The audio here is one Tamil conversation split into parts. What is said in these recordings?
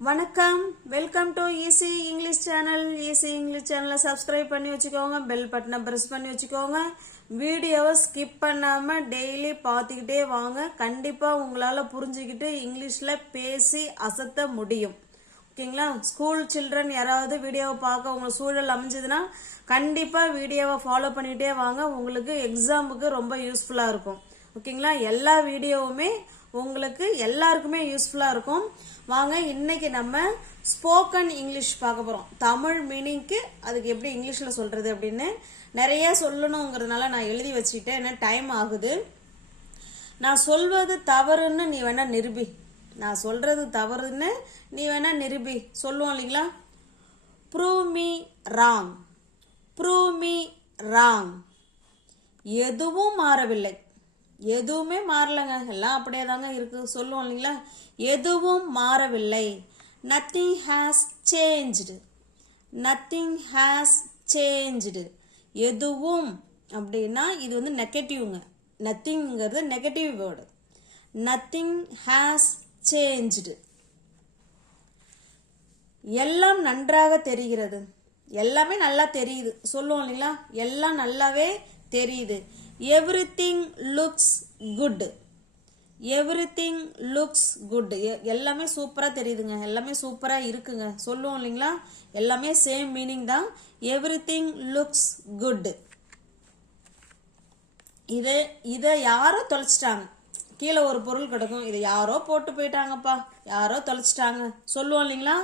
வணக்கம். Welcome to easy English channel easy English சேனலை சப்ஸ்கிரைப் பண்ணி வச்சுக்கோங்க. பெல் பட்டனை ப்ரெஸ் பண்ணி வச்சுக்கோங்க. வீடியோவை ஸ்கிப் பண்ணாமல் டெய்லி பார்த்துக்கிட்டே வாங்க. கண்டிப்பாக உங்களால் புரிஞ்சுக்கிட்டு இங்கிலீஷில் பேசி அசத்த முடியும். ஓகேங்களா? ஸ்கூல் சில்ட்ரன் யாராவது வீடியோவை பார்க்க உங்களுக்கு சூழல் அமைஞ்சதுன்னா கண்டிப்பாக வீடியோவை ஃபாலோ பண்ணிகிட்டே வாங்க. உங்களுக்கு எக்ஸாமுக்கு ரொம்ப யூஸ்ஃபுல்லாக இருக்கும். ஓகேங்களா? எல்லா வீடியோவுமே உங்களுக்கு எல்லாருக்குமே யூஸ்ஃபுல்லாக இருக்கும். வாங்க இன்னைக்கு நம்ம ஸ்போக்கன் இங்கிலீஷ் பார்க்க போகிறோம் தமிழ் மீனிங்க்கு அதுக்கு எப்படி இங்கிலீஷில் சொல்கிறது அப்படின்னு நிறைய சொல்லணுங்கிறதுனால நான் எழுதி வச்சுக்கிட்டேன். ஏன்னா டைம் ஆகுது. நான் சொல்வது தவறுன்னு நீ வேணா நிரூபி. நான் சொல்கிறது தவறுன்னு நீ வேணா நிரூபி. சொல்லுவோம் இல்லைங்களா? Prove me wrong prove me wrong எதுவும் மாறவில்லை. எதுவுமே மாறலைங்க. எல்லாம் அப்படியே தாங்க இருக்கு. சொல்லுவோம் இல்லைங்களா? எதுவும் மாறவில்லை. Nothing has changed nothing has changed எதுவும் அப்படின்னா இது வந்து நெகட்டிவ்ங்க நத்திங்கிறது negative word nothing has changed எல்லாம் நன்றாக தெரிகிறது. எல்லாமே நல்லா தெரியுது. சொல்லுவோம் இல்லைங்களா? எல்லாம் நல்லாவே தெரியுது. Every thing looks good everything looks good எல்லாமே சூப்பராக தெரியுதுங்க. எல்லாமே சூப்பராக இருக்குங்க. சொல்லுவோம் இல்லைங்களா? எல்லாமே சேம் மீனிங் தான். எவ்ரிதிங் லுக்ஸ் குட் இதை இதை யாரோ தொலைச்சிட்டாங்க. கீழே ஒரு பொருள் கிடக்கும். இதை யாரோ போட்டு போயிட்டாங்கப்பா. யாரோ தொலைச்சிட்டாங்க. சொல்லுவோம் இல்லைங்களா?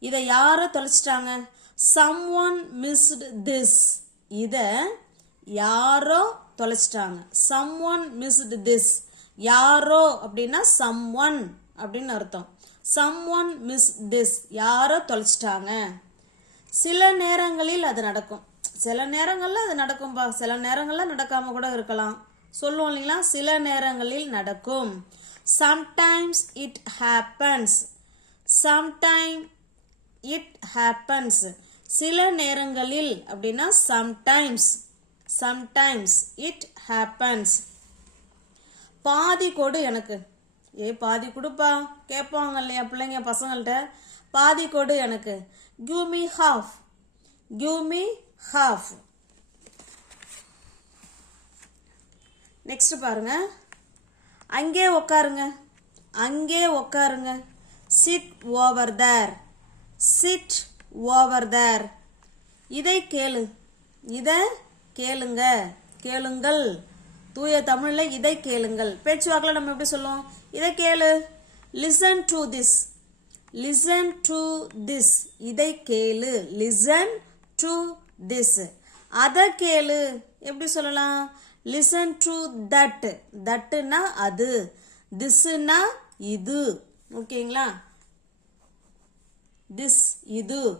இதை யாரோ தொலைச்சிட்டாங்க? சம் ஒன் மிஸ்டு திஸ் இதை யாரோ தொலைச்சிட்டாங்க. சம் ஒன் மிஸ்டு திஸ் யாரோ அப்படின்னா சம் ஒன் அப்படின்னு அர்த்தம். சம் ஒன் மிஸ் திஸ் யாரோ தொலைச்சிட்டாங்க. சில நேரங்களில் அது நடக்கும். சில நேரங்களில் அது நடக்கும்பா. சில நேரங்களில் நடக்காம கூட இருக்கலாம். சொல்லுவோம் இல்லைங்களா? சில நேரங்களில் நடக்கும். Sometimes it happens sometime it happens சில நேரங்களில் அப்படின்னா சம்டைம்ஸ் சம்டைம்ஸ் இட் ஹேப்பன்ஸ் பாதி கொடு எனக்கு. ஏ பாதி கொடுப்பா. கேட்பாங்க இல்லையா பிள்ளைங்க பசங்கள்கிட்ட பாதி கொடு எனக்கு. Give me half give me half next பாருங்க. அங்கே உக்காருங்க. அங்கே உக்காருங்க. Sit over there sit over there இதை கேளு. இதை கேளுங்க. கேளுங்கள். தூய தமிழில் இதை கேளுங்கள். பேச்சுவாக்கில் நம்ம எப்படி சொல்லுவோம்? இதை கேளு. Listen to this listen to this இதை கேளு. லிசன் டு திஸ் அதை கேளு. எப்படி சொல்லலாம்? லிசன் டு தட் தட்டுனா அது. திஸ்னா இது. ஓகேங்களா? திஸ் இது.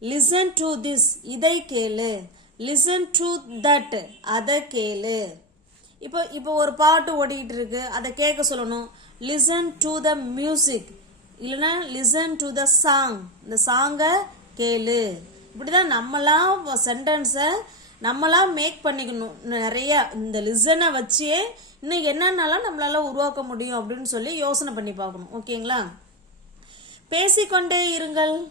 லிசன் டு திஸ் இதை கேளு. லிசன் டு தட் அதை கேளு. இப்போ இப்போ ஒரு பாட்டு ஓடிக்கிட்டு இருக்கு அதை கேட்க சொல்லணும். லிசன் டு த மியூசிக் இல்லைன்னா லிசன் டு த சாங் இந்த சாங்கை கேளு. இப்படிதான் நம்மளாம் சென்டென்ஸை நம்மளாம் மேக் பண்ணிக்கணும். நிறைய இந்த லிசனை வச்சே இன்னும் என்னென்னலாம் நம்மளால உருவாக்க முடியும் அப்படின்னு சொல்லி யோசனை பண்ணி பார்க்கணும். ஓகேங்களா? பேசிக்கொண்டே இருங்கள்.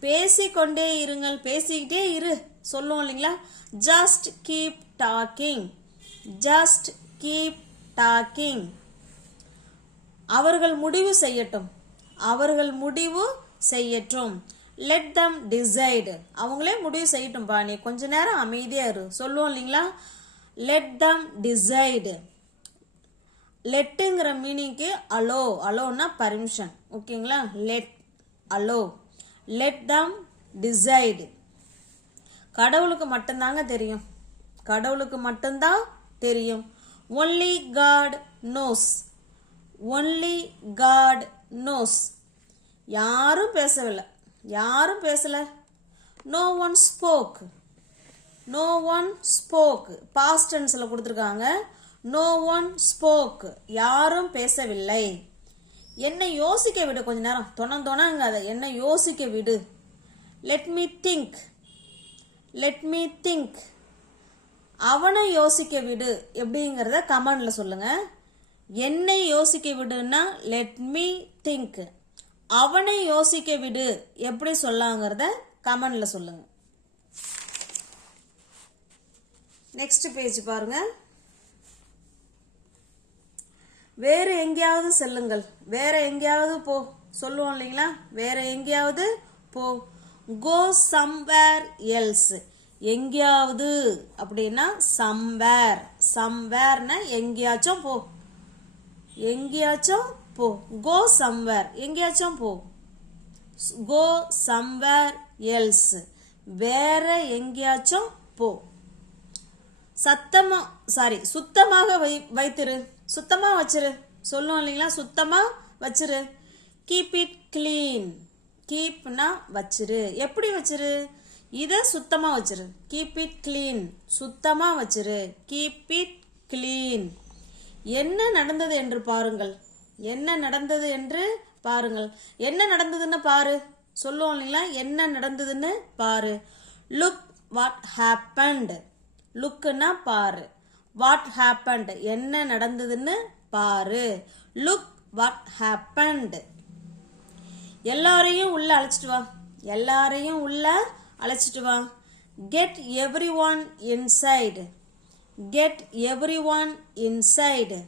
பேசிக்கொண்டே இருங்கள். பேசிக்கிட்டே இரு. சொல்லுவோம் இல்லைங்களா? Just keep talking just keep talking அவர்கள் முடிவு செய்யட்டும். அவர்கள் முடிவு செய்யட்டும். லெட் தம் டிசைடு அவங்களே முடிவு செய்யட்டும்பா. நீ கொஞ்ச நேரம் அமைதியாக இரு. சொல்லுவோம் இல்லைங்களா? லெட் தம் டிசைடு லெட்டுங்கிற மீனிங்க்கு அலோ அலோன்னா பர்மிஷன் ஓகேங்களா? Let allow let them decide கடவுளுக்கு மட்டும்தாங்க தெரியும். கடவுளுக்கு மட்டும்தான் தெரியும். Only God knows only God knows யாரும் பேசவில்லை. யாரும் பேசலை. No one spoke no one spoke past டென்ஸில் கொடுத்துருக்காங்க. நோ ஒன் ஸ்போக் யாரும் பேசவில்லை. என்னை யோசிக்க விடு கொஞ்ச நேரம். தொண அதை என்னை யோசிக்க விடு. Let me think let me think அவனை யோசிக்க விடு எப்படிங்கிறத கமெண்டில் சொல்லுங்க. என்னை யோசிக்க விடுன்னா லெட் மீ திங்க் அவனை யோசிக்க விடு எப்படி சொல்லாங்கிறத கமெண்டில் சொல்லுங்க. நெக்ஸ்ட் பேஜ் பாருங்க. வேறு எங்கேயாவது செல்லுங்கள். வேற எங்கேயாவது போ. சொல்லுவோம் இல்லைங்களா? வேற எங்கேயாவது போ. கோ சம்வேர் எல்ஸ் எங்கேயாவது அப்படின்னா சம்வேர் சம்வேர்னா எங்கேயாச்சும் போ. எங்கேயாச்சும் போ. கோ சம்வேர் எங்கேயாச்சும் போ. கோ சம்வேர் எல்ஸ் வேற எங்கேயாச்சும் போ. சத்தமா சாரி சுத்தமாக வை வைத்திரு. சுத்தமா வச்சிரு. சொல்லுவோம் இல்லைங்களா? சுத்தமா வச்சிரு. கீப் இட் க்ளீன் கீப்னா வச்சிரு. எப்படி வச்சிரு? இதை சுத்தமாக வச்சிரு. கீப் இட் க்ளீன் சுத்தமாக வச்சிரு. கீப் இட் க்ளீன் என்ன நடந்தது என்று பாருங்கள். என்ன நடந்தது என்று பாருங்கள். என்ன நடந்ததுன்னு பாரு. சொல்லுவோம் இல்லைங்களா? என்ன நடந்ததுன்னு பாரு. லுக் வாட் ஹேப்பண்ட் லுக்குன்னா பாரு. வாட் ஹேப்பண்ட் என்ன நடந்ததுன்னு பாரு. லுக் வாட் ஹேப்பண்ட் எல்லாரையும் உள்ள அழைச்சிட்டு வா. எல்லாரையும் உள்ள அழைச்சிட்டு வா. Get everyone inside get everyone inside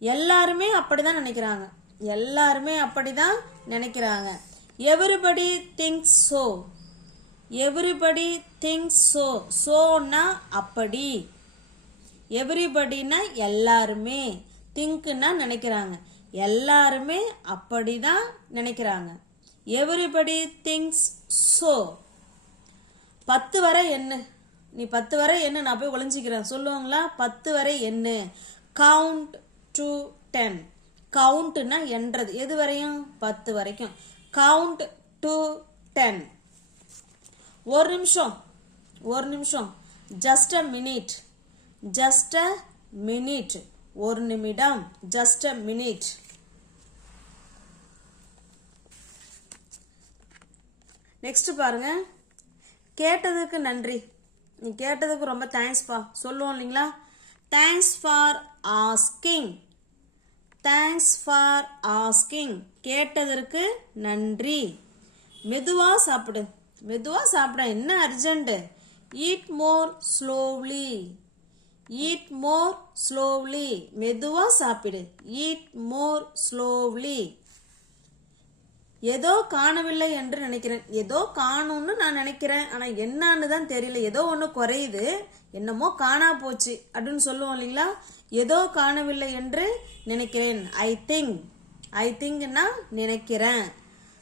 எல்லாருமே அப்படிதான் நினைக்கிறாங்க. எல்லாருமே அப்படிதான் நினைக்கிறாங்க. Everybody thinks so everybody thinks so ஸோன்னா அப்படி. எவ்ரிபடினா எல்லாருமே. திங்க்னா நினைக்கிறாங்க. எல்லாருமே அப்படிதான் நினைக்கிறாங்க. எவ்ரிபடி திங்ஸ் ஸோ பத்து வரை என்ன நீ பத்து வரை என்ன நான் போய் ஒளிஞ்சிக்கிறேன். சொல்லுவாங்களா? பத்து வரை என்ன கவுண்ட் டு டென் கவுண்ட்னா என்றது. எது வரையும்? பத்து வரைக்கும். கவுண்ட் டு டென் ஒரு நிமிஷம். ஒரு நிமிஷம். Just a minute just a minute ஒரு நிமிடம். ஜஸ்ட் அ மினிட் நெக்ஸ்ட்டு பாருங்கள் கேட்டதுக்கு நன்றி. நீ கேட்டதுக்கு ரொம்ப தேங்க்ஸ்ப்பா சொல்லுவோம் இல்லைங்களா? Thanks for asking thanks for asking கேட்டதற்கு நன்றி. மெதுவாக சாப்பிடு. மெதுவாக சாப்பிட. என்ன urgent eat more slowly eat more slowly மெதுவாக சாப்பிடு. ஈட் மோர் ஸ்லோவ்லி ஏதோ காணவில்லை என்று நினைக்கிறேன். ஏதோ காணும்னு நான் நினைக்கிறேன். ஆனால் என்னன்னு தான் தெரியல. ஏதோ ஒன்று குறையுது. என்னமோ காணா போச்சு அப்படின்னு சொல்லுவோம் இல்லைங்களா? ஏதோ காணவில்லை என்று நினைக்கிறேன். ஐ திங்க் ஐ திங்க்னா நினைக்கிறேன்.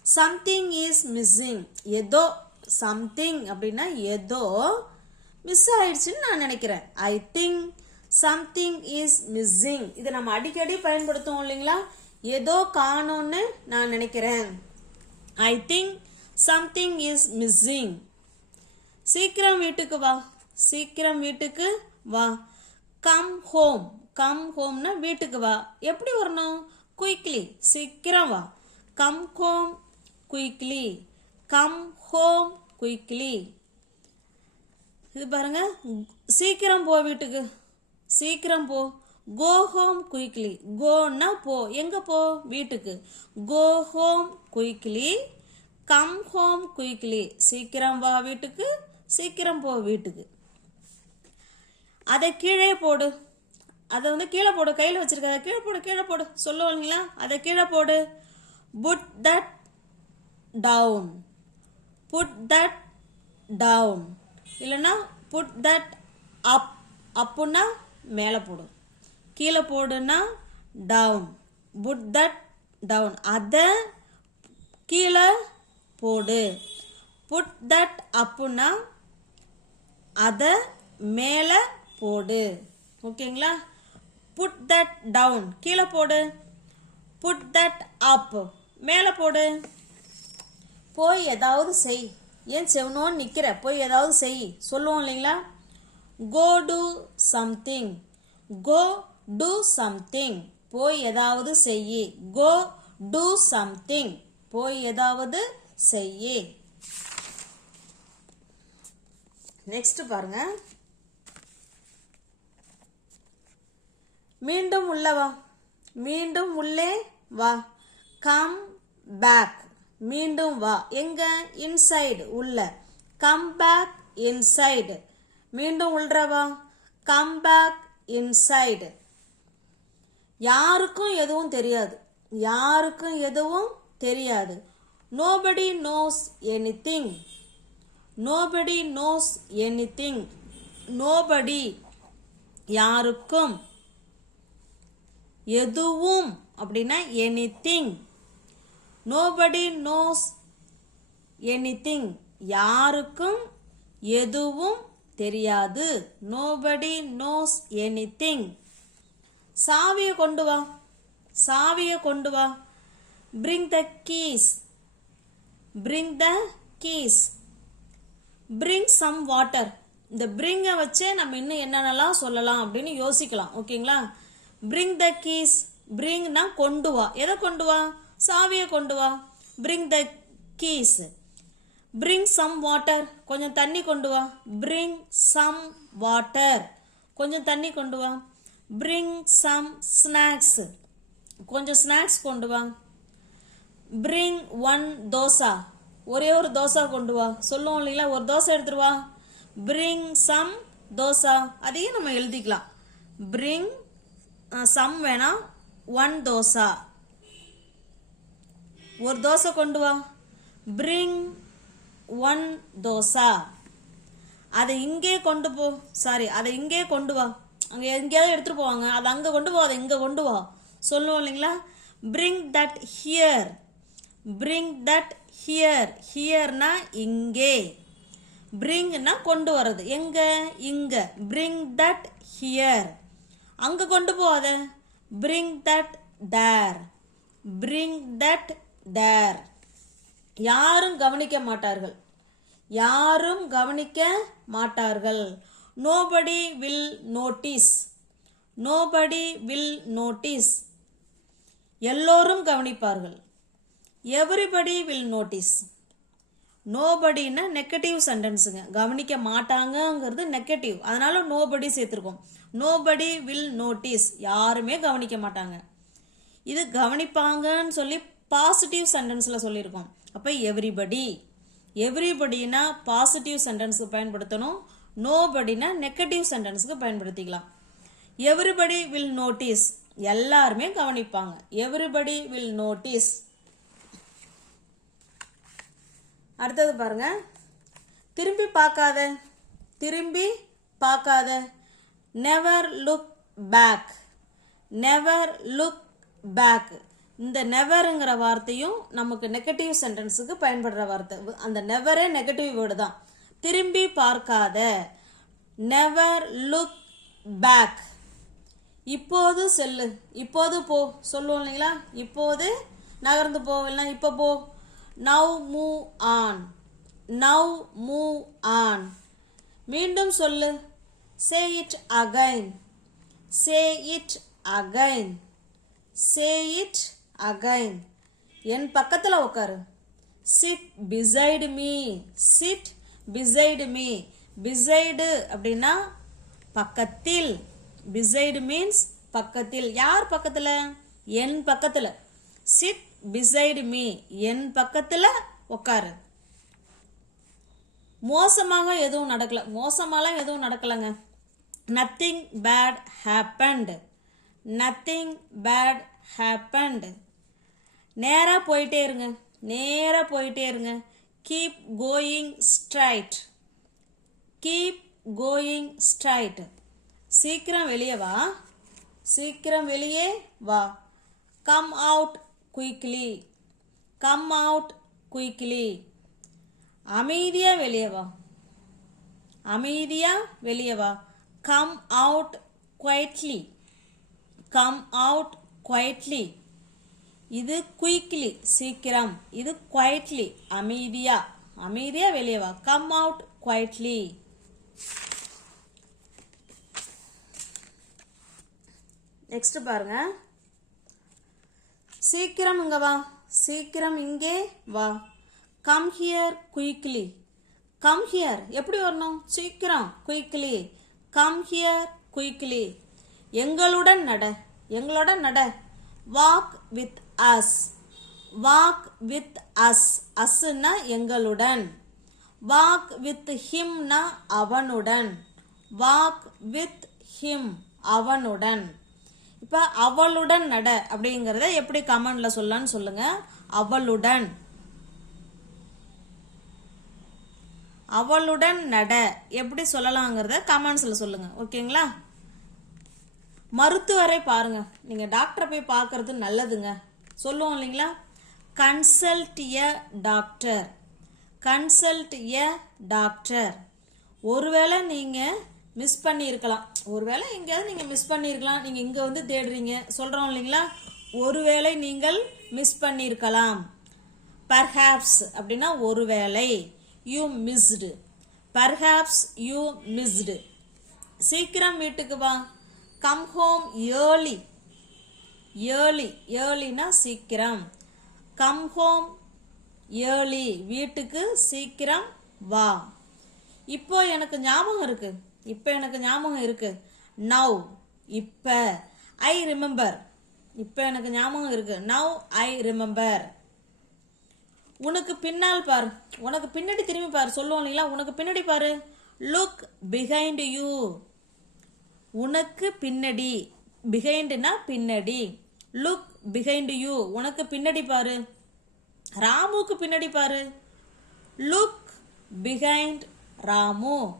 சம்திங் இஸ் மிஸ்ஸிங் ஏதோ சம்திங் அப்படின்னா ஏதோ மிஸ் ஆயிடுச்சுன்னு நான் நினைக்கிறேன். I think something is missing இதை நம்ம அடிக்கடி பயன்படுத்துவோம் இல்லைங்களா? ஏதோ காணோன்னு நான் நினைக்கிறேன். I think something is missing சீக்கிரம் வீட்டுக்கு வா. சீக்கிரம் வீட்டுக்கு வா. கம் ஹோம் கம் ஹோம்னா வீட்டுக்கு வா. எப்படி வரணும்? குயிக்லி சீக்கிரம் வா. Come home quickly come home quickly இது பாருங்க. சீக்கிரம் போ வீட்டுக்கு. சீக்கிரம் போ. கோ ஹோம் குயிக்லி கோன்னா போ. எங்கே போ? வீட்டுக்கு. Go home quickly come home quickly சீக்கிரம் வா வீட்டுக்கு. சீக்கிரம் போ வீட்டுக்கு. அதை கீழே போடு. அதை வந்து கீழே போடு. கையில் வச்சிருக்க அதை கீழே போடு கீழே போடு. சொல்லுவோம் இல்லைங்களா? அதை கீழே போடு. Put that down put that down இல்லைன்னா புட் தட் அப் அப்புன்னா மேலே போடும் கீழே போடுன்னா டவுன் புட் தட் டவுன் அதை கீழே போடு. புட் தட் அப்புன்னா அதை மேலே போடு. ஓகேங்களா? புட் தட் டவுன் கீழே போடு. புட் தட் அப் மேலே போடு. போய் ஏதாவது செய். ஏன் செவனோன்னு நிற்கிற போய் ஏதாவது செய். சொல்லுவோம் இல்லைங்களா? Go to something go to something போய் ஏதாவது செய் கோ டு சம்திங் போய் ஏதாவது செய்யி. நெக்ஸ்ட் பாருங்க. மீண்டும் உள்ள வா. மீண்டும் உள்ளே வா. கம் பேக் மீண்டும் வா. எங்க? இன்சைடு உள்ள. கம் பேக் இன்சைடு மீண்டும் உள்ற வா. கம் பேக் இன்சைடு யாருக்கும் எதுவும் தெரியாது. யாருக்கும் எதுவும் தெரியாது. Nobody knows anything nobody knows anything nobody யாருக்கும் எதுவும் அப்படின்னா எனிதிங் நோபடி நோஸ் எனிதிங் யாருக்கும் எதுவும் தெரியாது. நோபடி நோஸ் எனிதிங் சாவியை கொண்டு வா. சாவியை கொண்டு வா. Bring the keys bring the keys bring some water இந்த பிரிங்கை வச்சே நம்ம இன்னும் என்னென்னலாம் சொல்லலாம் அப்படின்னு யோசிக்கலாம். ஓகேங்களா? பிரிங் த கீஸ் பிரிங்னா கொண்டு வா. எதை கொண்டு வா? சாவியை கொண்டு வா. Bring the keys bring some water கொஞ்சம் தண்ணி கொண்டு வா. பிரிங் சம் வாட்டர் கொஞ்சம் தண்ணி கொண்டு வா. பிரிங் சம் ஸ்நாக்ஸ் கொஞ்சம் ஸ்நாக்ஸ் கொண்டு வா. பிரிங் ஒன் தோசா ஒரே ஒரு தோசை கொண்டு வா. சொல்லுவோம் இல்லைங்களா? ஒரு தோசை எடுத்துட்டு வா. பிரிங் சம் தோசா அதையும் நம்ம எழுதிக்கலாம். பிரிங் சம் வேணாம் ஒன் தோசா ஒரு தோசை கொண்டு வா. பிரிங் ஒன் தோசா அதை இங்கே கொண்டு போ. சாரி அதை இங்கே கொண்டு வா. அங்கே எங்கேயாவது எடுத்துட்டு போவாங்க. அதை அங்கே கொண்டு போ அதை இங்கே கொண்டு வா சொல்லுவோம் இல்லைங்களா? Bring that here bring that here ஹியர்னா இங்கே. பிரிங்னா கொண்டு வர்றது. எங்க? இங்க. பிரிங் தட் ஹியர் அங்க கொண்டு போகாத. Bring that there bring that there யாரும் கவனிக்க மாட்டார்கள். யாரும் கவனிக்க மாட்டார்கள். Nobody will notice nobody will notice எல்லோரும் கவனிப்பார்கள். எவ்ரிபடி வில் நோட்டீஸ் நோபடின்னா நெகட்டிவ் சென்டென்ஸுங்க கவனிக்க மாட்டாங்கங்கிறது நெகட்டிவ் அதனால நோபடி சேர்த்துருக்கோம். நோபடி வில் நோட்டீஸ் யாருமே கவனிக்க மாட்டாங்க. இது கவனிப்பாங்கன்னு சொல்லி பாசிட்டிவ் சென்டென்ஸில் சொல்லியிருக்கோம். அப்போ எவ்ரிபடி எவ்ரிபடினா பாசிட்டிவ் சென்டென்ஸுக்கு பயன்படுத்தணும். நோபடினா நெகட்டிவ் சென்டென்ஸுக்கு பயன்படுத்திக்கலாம். Everybody will notice? எல்லாருமே கவனிப்பாங்க. Everybody will notice? அடுத்தது பாருங்க. திரும்பி பார்க்காத திரும்பி பார்க்காத. Never look back never look back இந்த நெவருங்கிற வார்த்தையும் நமக்கு நெகட்டிவ் சென்டென்ஸுக்கு பயன்படுற வார்த்தை. அந்த நெவரே நெகட்டிவ் வேர்டு தான். திரும்பி பார்க்காத. நெவர் லுக் பேக் இப்போது செல்லு. இப்போது போ. சொல்லுவோம் இல்லைங்களா? இப்போது நகர்ந்து போ. இல்லைன்னா இப்போ போ. Now move on now move on மீண்டும் சொல்லு. Say it again say it again say it again என் பக்கத்தில் உட்காரு sit beside me sit beside me beside அப்படின்னா பக்கத்தில். பிசைடு மீன்ஸ் பக்கத்தில். யார் பக்கத்தில்? என் பக்கத்தில். சிட் பிசைடு மீ என் பக்கத்தில் உட்காரு மோசமாக எதுவும் நடக்கல. மோசமாலாம் எதுவும் நடக்கலைங்க. Nothing bad happened nothing bad happened நேராக போயிட்டே இருங்க. நேராக போயிட்டே இருங்க. Keep going straight keep going straight சீக்கிரம் வெளியே வா. சீக்கிரம் வெளியே வா. Come out quickly come out quickly அமைதியா வெளியே வா. அமைதியா வெளியே வா. Come out quietly come out quietly இது குயிக்லி சீக்கிரம். இது குவைட்லி அமைதியா. அமைதியா வெளியே வா. கம் அவுட் குவைட்லி நெக்ஸ்ட் பாருங்க. சீக்கிரம் இங்க வா. சீக்கிரம் இங்கே வா. Come here quickly come here எப்படி வரணும்? சீக்கிரம் குயிக்லி கம் ஹியர் குயிக்லி எங்களுடன் நட. எங்களுடன் நட. Walk with us. Walk with us. அஸ்னா எங்களுடன். வாக் வித் ஹிம்னா அவனுடன். வாக் வித் ஹிம் அவனுடன். இப்போ அவளுடன் நட அப்படிங்கிறத எப்படி கமெண்ட்ல சொல்லலாம்னு சொல்லுங்க. அவளுடன். அவளுடன் நட. எப்படி சொல்லலாங்கிறத கமெண்ட்ஸில் சொல்லுங்க. ஓகேங்களா மருத்துவரை பாருங்க. நீங்க டாக்டரை போய் பார்க்கறது நல்லதுங்க. சொல்லுவோம் இல்லைங்களா? Consult a doctor consult a doctor ஒருவேளை நீங்கள் மிஸ் பண்ணியிருக்கலாம். ஒருவேளை எங்கேயாவது நீங்கள் மிஸ் பண்ணியிருக்கலாம். நீங்கள் இங்கே வந்து தேடுறீங்க. சொல்கிறோம் இல்லைங்களா? ஒருவேளை நீங்கள் மிஸ் பண்ணியிருக்கலாம். பர்ஹாப்ஸ் அப்படின்னா ஒருவேளை you missed perhaps you missed சீக்கிரம் வீட்டுக்கு வா. கம் ஹோம் ஏர்லி ஏர்லி ஏர்லினா சீக்கிரம். கம் ஹோம் ஏர்லி வீட்டுக்கு சீக்கிரம் வா. இப்போ எனக்கு ஞாபகம் இருக்கு. இப்போ எனக்கு ஞாபகம் இருக்கு. நவ் இப்போ. ஐ ரிமெம்பர் இப்போ எனக்கு ஞாபகம் இருக்கு. நவ் ஐ ரிமெம்பர் உனக்கு பின்னால் பார். உனக்கு பின்னாடி திரும்பி பார். சொல்லுவோம் இல்லைங்களா? உனக்கு பின்னாடி பாரு. லுக் பிஹைண்ட் யூ உனக்கு பின்னாடி. பிஹைண்டுனா பின்னாடி. லுக் பிஹைண்ட் யூ உனக்கு பின்னாடி பாரு. ராமுக்கு பின்னாடி பாரு. Look behind Ramu.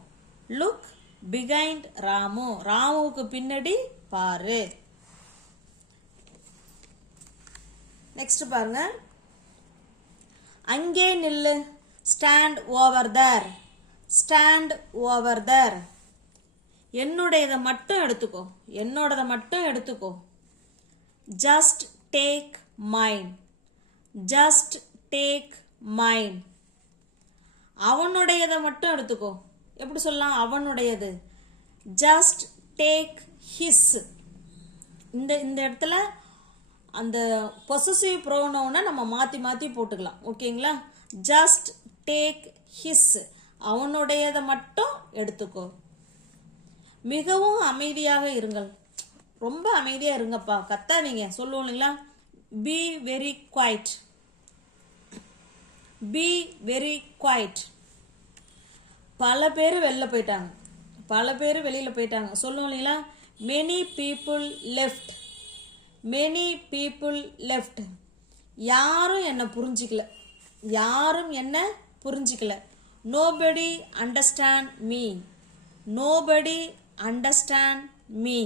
Look behind Ramu. ராமுவுக்கு பின்னாடி பாரு. நெக்ஸ்ட் பாருங்க. அங்கே நில்லு. Stand over there stand over there என்னுடையதை மட்டும் எடுத்துக்கோ. என்னோடதை மட்டும் எடுத்துக்கோ. Just take mine just take mine அவனுடையதை மட்டும் எடுத்துக்கோ. எப்படி சொல்லலாம்? அவனுடையது. ஜஸ்ட் டேக் ஹிஸ் இந்த இந்த இடத்துல அந்த பொசசிவ் ப்ரோனோனை நம்ம மாற்றி மாற்றி போட்டுக்கலாம். ஓகேங்களா? ஜஸ்ட் டேக் ஹிஸ் அவனுடையதை மட்டும் எடுத்துக்கோ. மிகவும் அமைதியாக இருங்கள். ரொம்ப அமைதியாக இருங்கப்பா. கத்தாதீங்க சொல்லுவோம் இல்லைங்களா? Be very quiet be very quiet பல பேர் வெளில போயிட்டாங்க. பல பேர் வெளியில் போயிட்டாங்க. சொல்லுவோம் இல்லைங்களா? Many people left many people left யாரும் என்னை புரிஞ்சிக்கல. யாரும் என்ன புரிஞ்சிக்கல. Nobody understand me nobody understand me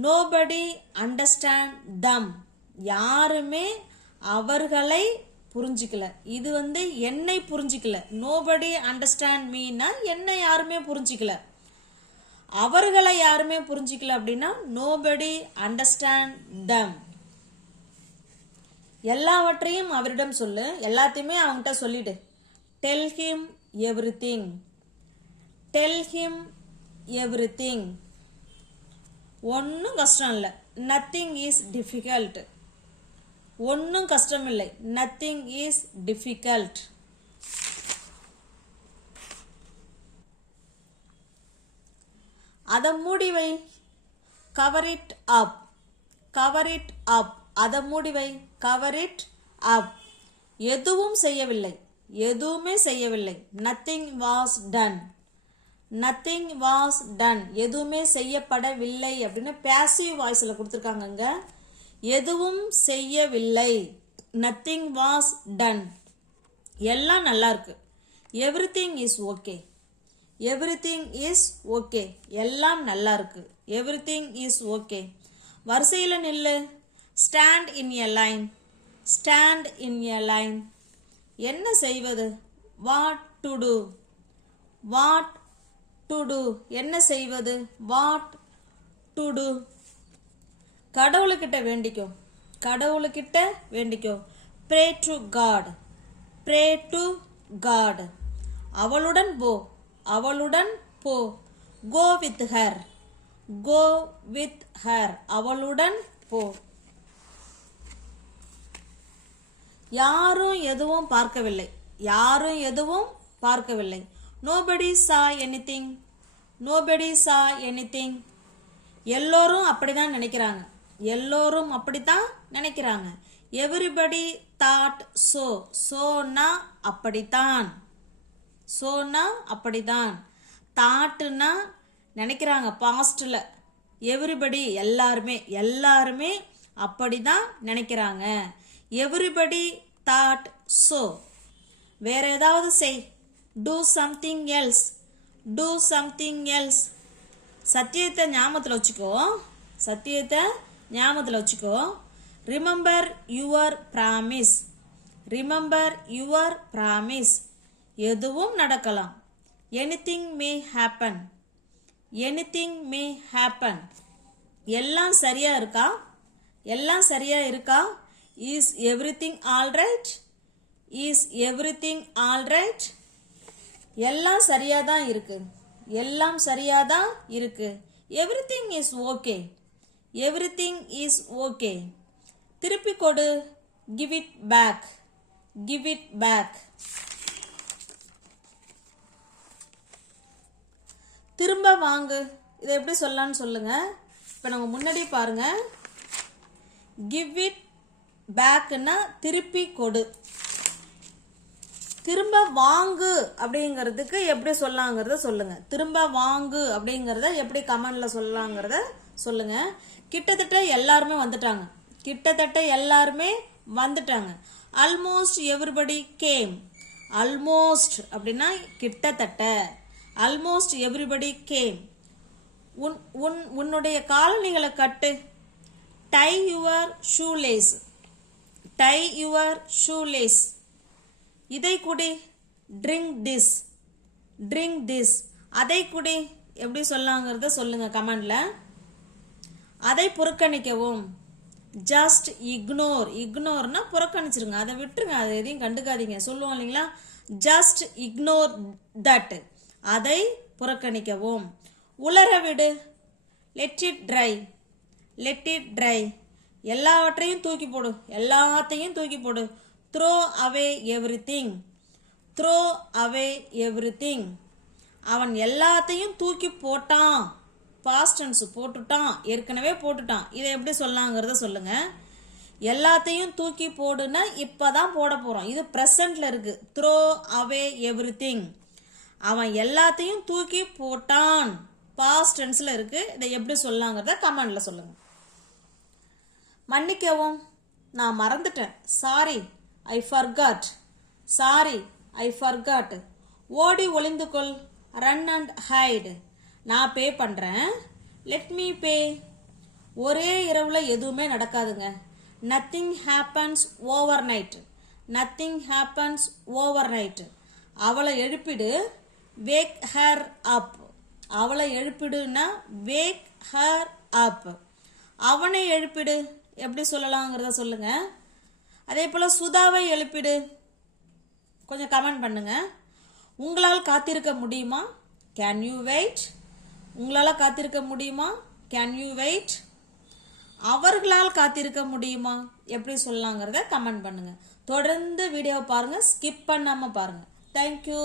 nobody understand them யாருமே அவர்களை புரிஞ்சிக்கல. இது வந்து என்னை புரிஞ்சிக்கல. நோபடி அண்டர்ஸ்டாண்ட் மீனா என்னை யாருமே புரிஞ்சிக்கல. அவர்களை யாருமே புரிஞ்சிக்கல அப்படின்னா நோபடி அண்டர்ஸ்டாண்ட் தம் எல்லாவற்றையும் அவரிடம் சொல்லு. எல்லாத்தையுமே அவன்கிட்ட சொல்லிடு. Tell him everything tell him everything ஒன்றும் கஷ்டம் இல்லை. நத்திங் இஸ் டிஃபிகல்ட் ஒன்றும் கஷ்டம் இல்லை. நத்திங் இஸ் டிஃபிகல்ட் அதை மூடிவை cover it up cover it up அதை மூடிவை கவர் இட் அப் எதுவும் செய்யவில்லை. எதுவுமே செய்யவில்லை. Nothing was done nothing was done எதுவுமே செய்யப்படவில்லை அப்படின்னு பேசிவ் வாய்ஸில் கொடுத்துருக்காங்கங்க. எதுவும் செய்யவில்லை. நத்திங் வாஸ் டன் எல்லாம் நல்லா இருக்கு. Everything is okay everything is okay எல்லாம் நல்லா இருக்கு. எவ்ரி திங் இஸ் ஓகே வரிசையில் நில்லு. Stand in a line stand in a line என்ன செய்வது? What to do what to do என்ன செய்வது? வாட்? டு டு கடவுளுக்கிட்ட வேண்டிக்கோ. கடவுளுக்கிட்ட வேண்டிக்கோ. Pray to God pray to God அவளுடன் போ. அவளுடன் போ. Go with her go with her அவளுடன் போ. யாரும் எதுவும் பார்க்கவில்லை. யாரும் எதுவும் பார்க்கவில்லை. நோபடி சா எனிதிங் நோபடி சா எனிதிங் எல்லோரும் அப்படி தான் நினைக்கிறாங்க. எல்லோரும் அப்படி தான் நினைக்கிறாங்க. எவ்ரிபடி தாட் சோ சோனா அப்படித்தான். சோனா அப்படிதான் தாட்டுனா நினைக்கிறாங்க பாஸ்டில் எவ்ரிபடி எல்லாருமே எல்லாருமே அப்படிதான் நினைக்கிறாங்க. எவ்ரிபடி தாட் ஸோ வேறு ஏதாவது செய். Do something else do something else சத்தியத்தை ஞாபகத்தில் வச்சுக்கோ. சத்தியத்தை ஞாபகத்தில் வச்சுக்கோ. Remember your promise remember your promise எதுவும் நடக்கலாம். Anything may happen anything may happen எல்லாம் சரியாக இருக்கா? எல்லாம் சரியாக இருக்கா? Is everything alright is everything alright எல்லாம் சரியாக தான் இருக்குது எல்லாம் சரியாக தான் இருக்குது everything is okay everything is okay திருப்பி கொடு. Give it back give it back திரும்ப வாங்கு. இதை எப்படி சொல்லலான்னு சொல்லுங்கள் இப்போ நம்ம முன்னாடி பாருங்கள் கிவ் இட் பேக்குன்னா திருப்பி கொடு. திரும்ப வாங்கு அப்படிங்கிறதுக்கு எப்படி சொல்லலாங்கிறத சொல்லுங்க. திரும்ப வாங்கு அப்படிங்கிறத எப்படி கமெண்ட்ல சொல்லலாங்கிறத சொல்லுங்க. கிட்டத்தட்ட எல்லாருமே வந்துட்டாங்க. கிட்டத்தட்ட எல்லாருமே வந்துட்டாங்க. அல்மோஸ்ட் எவ்ரிபடி கேம் அல்மோஸ்ட் அப்படின்னா கிட்டத்தட்ட. அல்மோஸ்ட் எவ்ரிபடி கேம் உன் உன் உன்னுடைய காலணிகளை கட்டு. Tie your shoelace tie your shoelace இதை குடி. ட்ரிங்க் திஸ் ட்ரிங்க் திஸ் அதை குடி. எப்படி சொல்லாங்கிறத சொல்லுங்க கமெண்ட்ல. அதை புறக்கணிக்கவும். Just ignore இக்னோர்னா புறக்கணிச்சிருங்க. அதை விட்டுருங்க. அதை எதையும் கண்டுக்காதீங்க. சொல்லுவோம் இல்லைங்களா? ஜஸ்ட் இக்னோர் தட் அதை புறக்கணிக்கவும். உலர விடு. Let it dry let it dry எல்லாவற்றையும் தூக்கி போடு. எல்லாத்தையும் தூக்கி போடு. Throw away everything throw away everything அவன் எல்லாத்தையும் தூக்கி போட்டான். பாஸ்டன்ஸ் போட்டுட்டான். ஏற்கனவே போட்டுட்டான். இதை எப்படி சொல்லலாங்கிறத சொல்லுங்க. எல்லாத்தையும் தூக்கி போடுன்னா இப்பதான் போட போகிறோம் இது ப்ரெசண்டில் இருக்கு. த்ரோ அவே எவ்ரி திங் அவன் எல்லாத்தையும் தூக்கி போட்டான். பாஸ்ட் டென்ஸில் இருக்கு. இதை எப்படி சொல்லலாங்கிறத கமெண்டில் சொல்லுங்க. மன்னிக்கவும். நான் மறந்துட்டேன். Sorry I forgot sorry I forgot ஓடி ஒளிந்து கொள். ரன் அண்ட் ஹைடு நான் பே பண்ணுறேன் லெட் மீ பே ஒரே இரவில் எதுவுமே நடக்காதுங்க. Nothing happens overnight nothing happens overnight அவளை எழுப்பிடு. வேக் ஹேர் அப் அவளை எழுப்பிடுன்னா வேக் ஹேர் அப் அவனை எழுப்பிடு. எப்படி சொல்லலாங்கிறத சொல்லுங்கள் அதே போல் சுதாவை எழுப்பிடு. கொஞ்சம் கமெண்ட் பண்ணுங்க. உங்களால் காத்திருக்க முடியுமா? கேன் யூ வெயிட் உங்களால் காத்திருக்க முடியுமா? கேன் யூ வெயிட் அவர்களால் காத்திருக்க முடியுமா? எப்படி சொல்லலாங்கிறத கமெண்ட் பண்ணுங்க. தொடர்ந்து வீடியோவை பாருங்க. ஸ்கிப் பண்ணாமல் பாருங்க. தேங்க்யூ